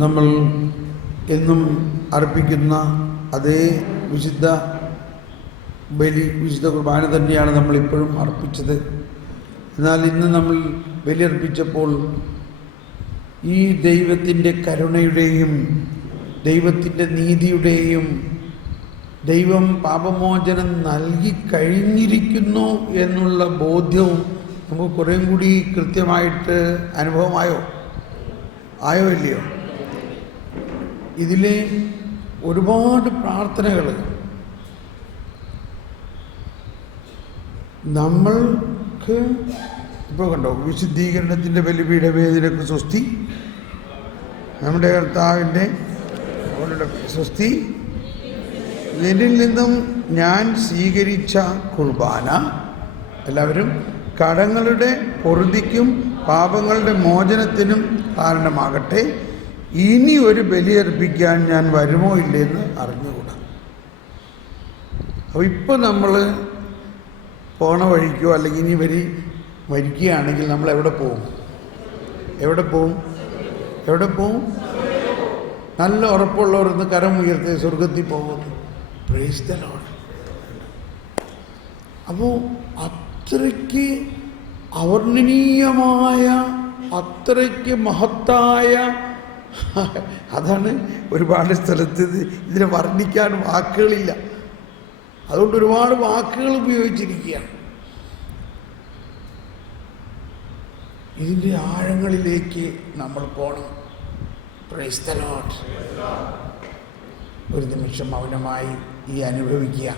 നമ്മൾ എന്നും അർപ്പിക്കുന്ന അതേ വിശുദ്ധ ബലി, വിശുദ്ധ കുർബാന തന്നെയാണ് നമ്മളിപ്പോഴും അർപ്പിച്ചത്. എന്നാൽ ഇന്ന് നമ്മൾ ബലിയർപ്പിച്ചപ്പോൾ ഈ ദൈവത്തിൻ്റെ കരുണയുടെയും ദൈവത്തിൻ്റെ നീതിയുടെയും ദൈവം പാപമോചനം നൽകി കഴിഞ്ഞിരിക്കുന്നു എന്നുള്ള ബോധ്യവും നമുക്ക് കുറേയും കൂടി കൃത്യമായിട്ട് അനുഭവമായോ ഇല്ലയോ? ഇതിലെ ഒരുപാട് പ്രാർത്ഥനകൾ നമ്മൾക്ക് ഇപ്പോൾ കണ്ടോ, വിശുദ്ധീകരണത്തിൻ്റെ ബലിപീഠവേദിനക്ക് സ്വസ്തി, നമ്മുടെ കർത്താവിൻ്റെ സ്വസ്തി, ഇതിൽ നിന്നും ഞാൻ സ്വീകരിച്ച കുർബാന എല്ലാവരും കടങ്ങളുടെ പൊറുതിക്കും പാപങ്ങളുടെ മോചനത്തിനും കാരണമാകട്ടെ. ഇനി ഒരു ബലിയർപ്പിക്കാൻ ഞാൻ വരുമോ ഇല്ലെന്ന് അറിഞ്ഞുകൂടാ. അപ്പോൾ ഇപ്പോൾ നമ്മൾ പോണ വഴിക്കോ അല്ലെങ്കിൽ ഇനി മരിക്കുകയാണെങ്കിൽ നമ്മൾ എവിടെ പോവും? നല്ല ഉറപ്പുള്ളവരൊന്ന് കരം ഉയർത്തി സ്വർഗത്തിൽ പോകുന്നു. Praise the Lord. അപ്പോൾ അത്രയ്ക്ക് അവർണ്ണനീയമായ, അത്രയ്ക്ക് മഹത്തായ, അതാണ് ഒരുപാട് സ്ഥലത്ത് ഇതിനെ വർണ്ണിക്കാൻ വാക്കുകളില്ല. അതുകൊണ്ട് ഒരുപാട് വാക്കുകൾ ഉപയോഗിച്ചിരിക്കുകയാണ്. ഇതിൻ്റെ ആഴങ്ങളിലേക്ക് നമ്മൾ പോകണം. Praise the Lord. ഒരു നിമിഷം മൗനമായി ഈ അനുഭവിക്കുക.